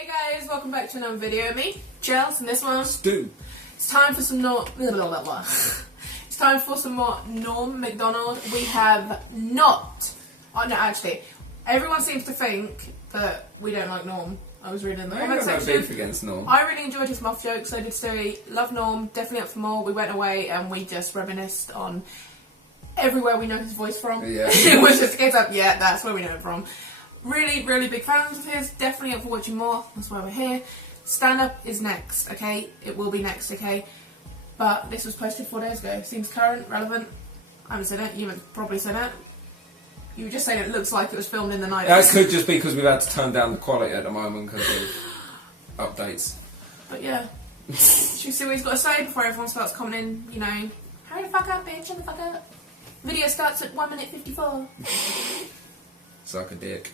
Hey guys, welcome back to another video. Me, Chels, and this one, Stu. It's time for some more. It's time for some more Norm Macdonald. We have not. Oh no, actually, everyone seems to think that we don't like Norm. I was reading the comment section. No beef against Norm. I really enjoyed his muff jokes. So did Stewie. Love Norm. Definitely up for more. We went away and we just reminisced on everywhere we know his voice from. Yeah. It was just a case of, yeah, that's where we know it from. Really, really big fans of his. Definitely up for watching more. That's why we're here. Stand Up is next, okay? It will be next, okay? But this was posted 4 days ago. Seems current, relevant. I haven't seen it. You haven't probably seen it. You were just saying it looks like it was filmed in the night. That could just be because we've had to turn down the quality at the moment because of updates. But yeah. Should we see what he's got to say before everyone starts coming in, you know, hurry the fuck up, bitch, hurry the fuck up. Video starts at 1 minute 54. Suck a dick.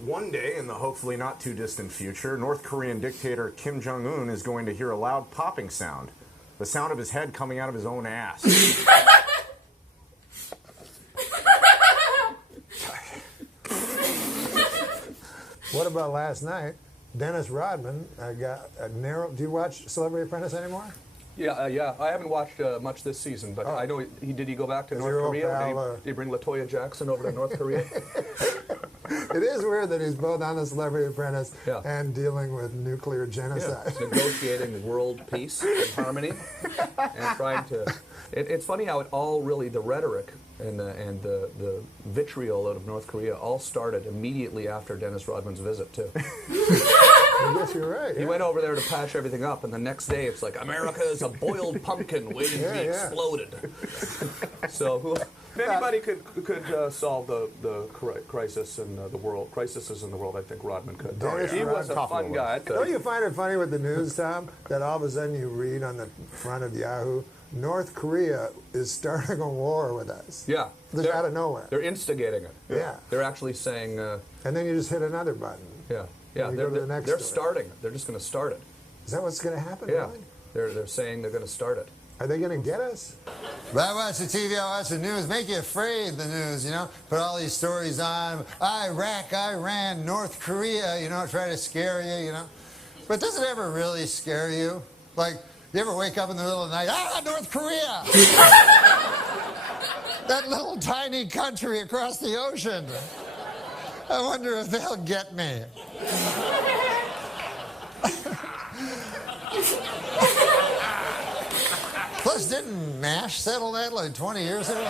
One day, in the hopefully not too distant future, North Korean dictator Kim Jong-Un is going to hear a loud popping sound. The sound of his head coming out of his own ass. What about last night? Dennis Rodman got a narrow... Do you watch Celebrity Apprentice anymore? Yeah. I haven't watched much this season, but I know did he go back to North Korea? Did he bring LaToya Jackson over to North Korea? It is weird that he's both on the Celebrity Apprentice and dealing with nuclear genocide. Yeah. Negotiating world peace and harmony, and trying to... It's funny how it all really, the rhetoric and the vitriol out of North Korea all started immediately after Dennis Rodman's visit, too. I guess you're right. He went over there to patch everything up, and the next day it's like, America is a boiled pumpkin waiting to be exploded. So if anybody could solve the crisis in the world, crises in the world, I think Rodman could. He was a fun guy. Don't you find it funny with the news, Tom, that all of a sudden you read on the front of Yahoo, North Korea is starting a war with us. Yeah. Just out of nowhere. They're instigating it. Yeah. They're actually saying... and then you just hit another button. Yeah. They're starting it. They're just going to start it. Is that what's going to happen? Yeah. Really? They're saying they're going to start it. Are they going to get us? But I watch the TV, I watch the news, make you afraid, the news, you know? Put all these stories on, Iraq, Iran, North Korea, you know, try to scare you, you know? But does it ever really scare you? Like, you ever wake up in the middle of the night, North Korea! That little tiny country across the ocean. I wonder if they'll get me. Plus, didn't MASH settle that like 20 years ago?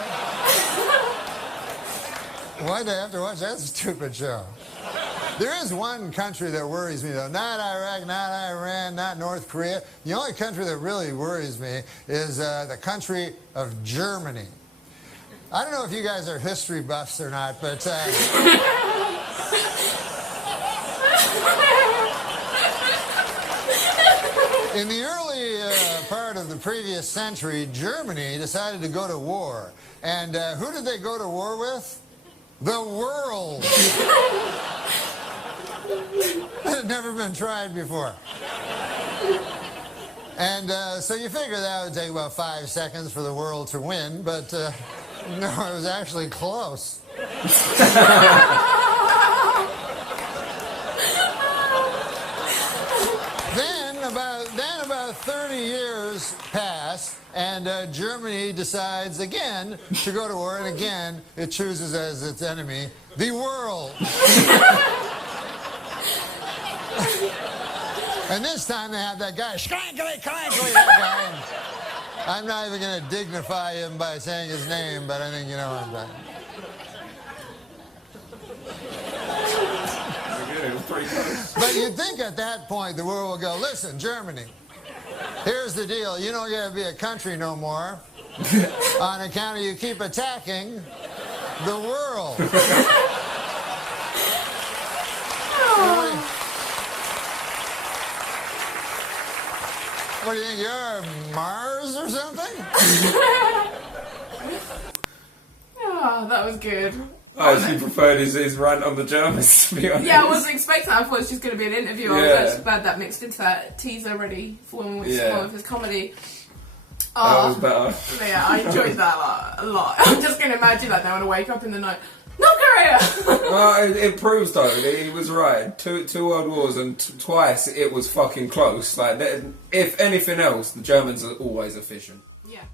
Why'd I have to watch that stupid show? There is one country that worries me, though. Not Iraq, not Iran, not North Korea. The only country that really worries me is the country of Germany. I don't know if you guys are history buffs or not, but... in the early part of the previous century, Germany decided to go to war. And who did they go to war with? The world. That had never been tried before. And so you figure that would take about 5 seconds for the world to win, but no, it was actually close. Then about 30 years pass, and Germany decides again to go to war, and again it chooses as its enemy the world. And this time they have that guy, Schrankly, that guy. And I'm not even going to dignify him by saying his name, but I think you know what I'm talking. But you'd think at that point the world will go, listen, Germany, here's the deal. You don't get to be a country no more on account of you keep attacking the world. What do you think, you're Mars or something? Oh, that was good. I actually preferred his rant on the Germans, to be honest. Yeah, I wasn't expecting that. I thought it was just going to be an interview. I was actually glad that mixed into that teaser ready for when we saw his comedy. That was better. Yeah, I enjoyed that a lot. I'm just going to imagine that now when I wake up in the night. North Korea! It proves though that he was right. Two world wars and twice it was fucking close. Like, if anything else, the Germans are always efficient. Yeah,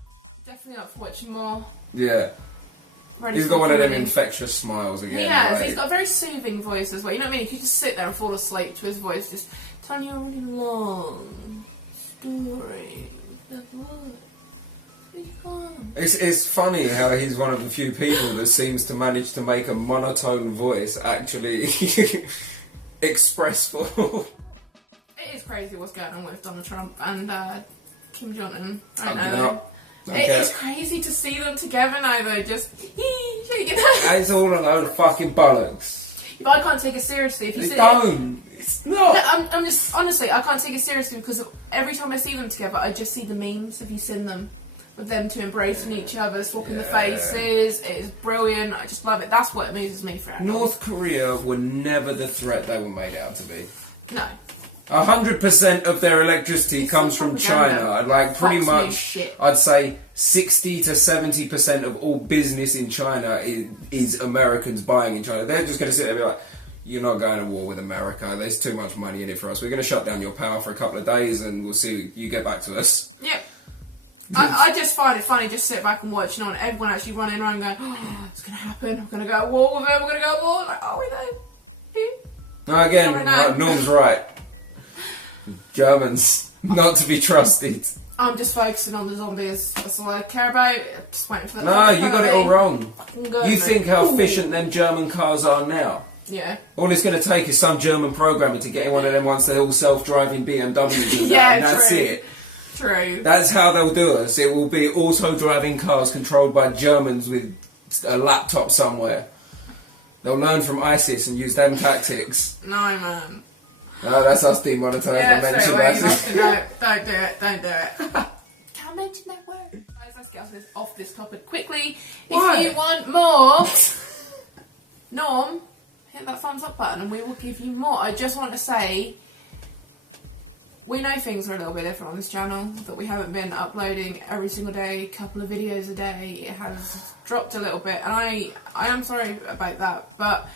definitely up for watching more. Yeah. He's got one of them infectious smiles again. He has. Right? He's got a very soothing voice as well. You know what I mean? You could just sit there and fall asleep to his voice, just telling you a really long story. It's funny how he's one of the few people that seems to manage to make a monotone voice actually expressful. It is crazy what's going on with Donald Trump and Kim Jong-Un right I'm now. giving up. It is crazy to see them together now, though. Just shaking. It's all a load of fucking bollocks. But I can't take it seriously. If you Don't. It's not. No, I'm just honestly, I can't take it seriously because every time I see them together, I just see the memes. Have you seen them? With them two embracing each other, swapping the faces. It is brilliant. I just love it. That's what amuses me for it. North Korea were never the threat they were made out to be. No. 100% of their electricity comes from China. Like, pretty much, I'd say 60 to 70% of all business in China is Americans buying in China. They're just going to sit there and be like, you're not going to war with America. There's too much money in it for us. We're going to shut down your power for a couple of days and we'll see you get back to us. Yep. I just find it funny, just sit back and watch, you know, and everyone actually running around going, oh, it's going to happen, I'm going to go to war with them, we're going to go to war. Like, oh, we know. No, again, Norm's right. Germans, not to be trusted. I'm just focusing on the zombies. That's all I care about. Just waiting for the... No, you got it all wrong. You think how Ooh. efficient them German cars are now. Yeah. All it's going to take is some German programmer to get in one of them once they're all self-driving BMWs and, yeah, and that's it. True. That's how they'll do us. It will be auto-driving cars controlled by Germans with a laptop somewhere. They'll learn from ISIS and use them tactics. No, man. No, that's us demonetised. Yeah, mention that. Don't do it. Don't do it. Can't mention that word. Guys, let's get off this topic quickly. Why? If you want more, Norm, hit that thumbs up button and we will give you more. I just want to say, we know things are a little bit different on this channel, that we haven't been uploading every single day, a couple of videos a day. It has dropped a little bit, and I am sorry about that, but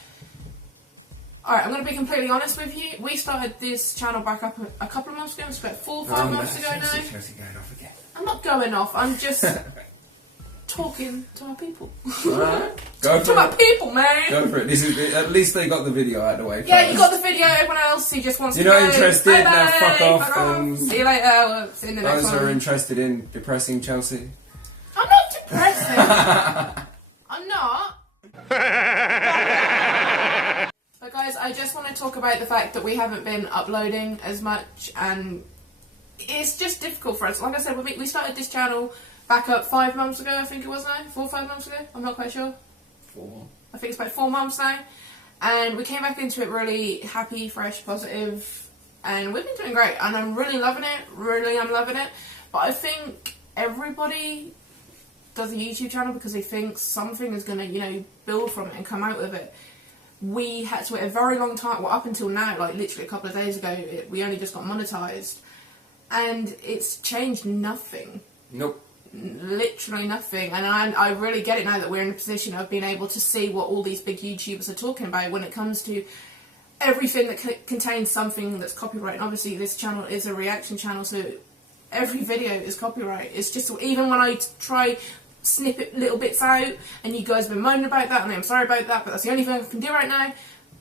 alright, I'm going to be completely honest with you. We started this channel back up a couple of months ago, it's about 4 or 5 months ago now. Chelsea going off again. I'm not going off, I'm just talking to our people. Alright, go for to our people, man! Go for it. This is, at least they got the video out of the way. Yeah, you got the video, everyone else who just wants to You're go. not interested, Bye now bye, fuck off. And see you later, we'll see you in the next those one. who are interested in depressing Chelsea. I'm not depressing. I'm not. But guys, I just want to talk about the fact that we haven't been uploading as much, and it's just difficult for us. Like I said, we started this channel back up 5 months ago, I think it was now. 4 or 5 months ago? I'm not quite sure. 4. I think it's about 4 months now. And we came back into it really happy, fresh, positive, and we've been doing great. And I'm really loving it. Really, I'm loving it. But I think everybody does a YouTube channel because they think something is going to, you know, build from it and come out of it. We had to wait a very long time, well, up until now, like literally a couple of days ago, we only just got monetized. And it's changed nothing. Nope. Literally nothing. And I really get it now that we're in a position of being able to see what all these big YouTubers are talking about when it comes to everything that contains something that's copyright. And obviously this channel is a reaction channel, so every video is copyright. It's just, even when I try snippet little bits out, and you guys have been moaning about that, and I'm sorry about that, but that's the only thing I can do right now.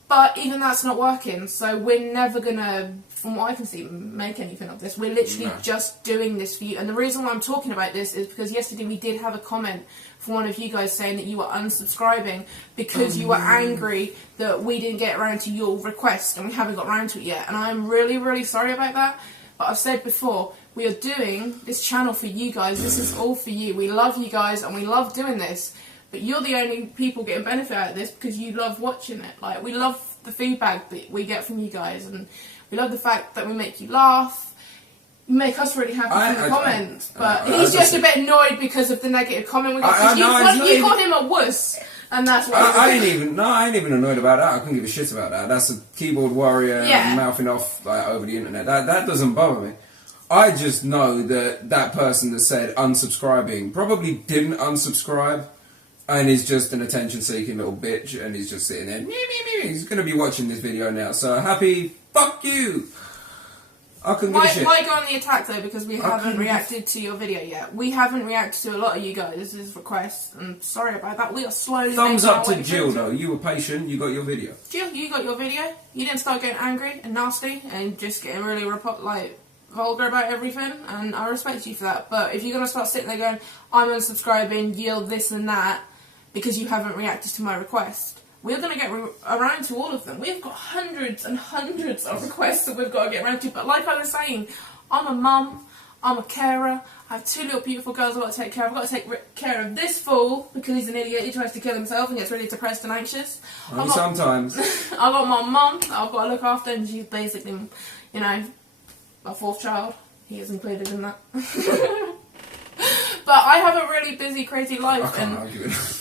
But even that's not working, so we're never gonna, from what I can see, make anything of this. We're literally just doing this for you. And the reason why I'm talking about this is because yesterday we did have a comment from one of you guys saying that you were unsubscribing because you were angry that we didn't get around to your request, and we haven't got around to it yet. And I'm really, really sorry about that. But I've said before, we are doing this channel for you guys. This is all for you. We love you guys, and we love doing this. But you're the only people getting benefit out of this because you love watching it. Like, we love the feedback that we get from you guys, and we love the fact that we make you laugh. You make us really happy from the comments. But he's just a bit annoyed because of the negative comment we got. You call him a wuss, and that's what I ain't even annoyed about that. I couldn't give a shit about that. That's a keyboard warrior mouthing off over the internet. That doesn't bother me. I just know that person that said unsubscribing probably didn't unsubscribe And he's just an attention-seeking little bitch, and he's just sitting there. He's going to be watching this video now, so happy fuck you! I couldn't give a shit. Why go on the attack though? Because we haven't reacted to your video yet. We haven't reacted to a lot of you guys' requests, and sorry about that. We are slowly. Thumbs up to Jill though. You were patient. You got your video. Jill, you got your video. You didn't start getting angry and nasty and just getting really vulgar about everything, and I respect you for that. But if you're gonna start sitting there going, "I'm unsubscribing, yield this and that," because you haven't reacted to my request, we're going to get around to all of them. We've got hundreds and hundreds of requests that we've got to get around to. But like I was saying, I'm a mum, I'm a carer, I have 2 little beautiful girls I've got to take care of. I've got to take care of this fool because he's an idiot, he tries to kill himself and gets really depressed and anxious. Sometimes. I've got my mum that I've got to look after, and she's basically, you know, my 4th child. He is included in that. But I have a really busy, crazy life. I can't argue it.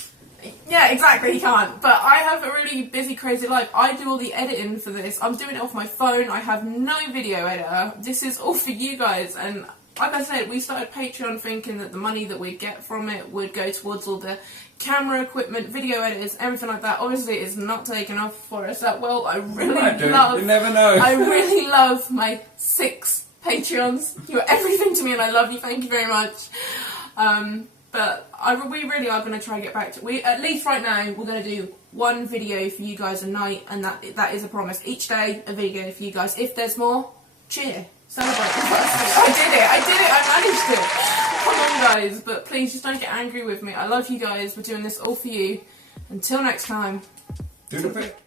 Yeah, exactly, he can't. But I have a really busy, crazy life. I do all the editing for this. I'm doing it off my phone. I have no video editor. This is all for you guys. And like I said, we started Patreon thinking that the money that we'd get from it would go towards all the camera equipment, video editors, everything like that. Obviously, it's not taken off for us that well. I really love... You never know. I really love my 6 Patreons. You're everything to me and I love you. Thank you very much. But we really are going to try and get back to... at least right now, we're going to do 1 video for you guys a night, and that is a promise. Each day, a video for you guys. If there's more, cheer. Celebrate. I did it. I managed it. Come on, guys. But please, just don't get angry with me. I love you guys. We're doing this all for you. Until next time. Do the bit.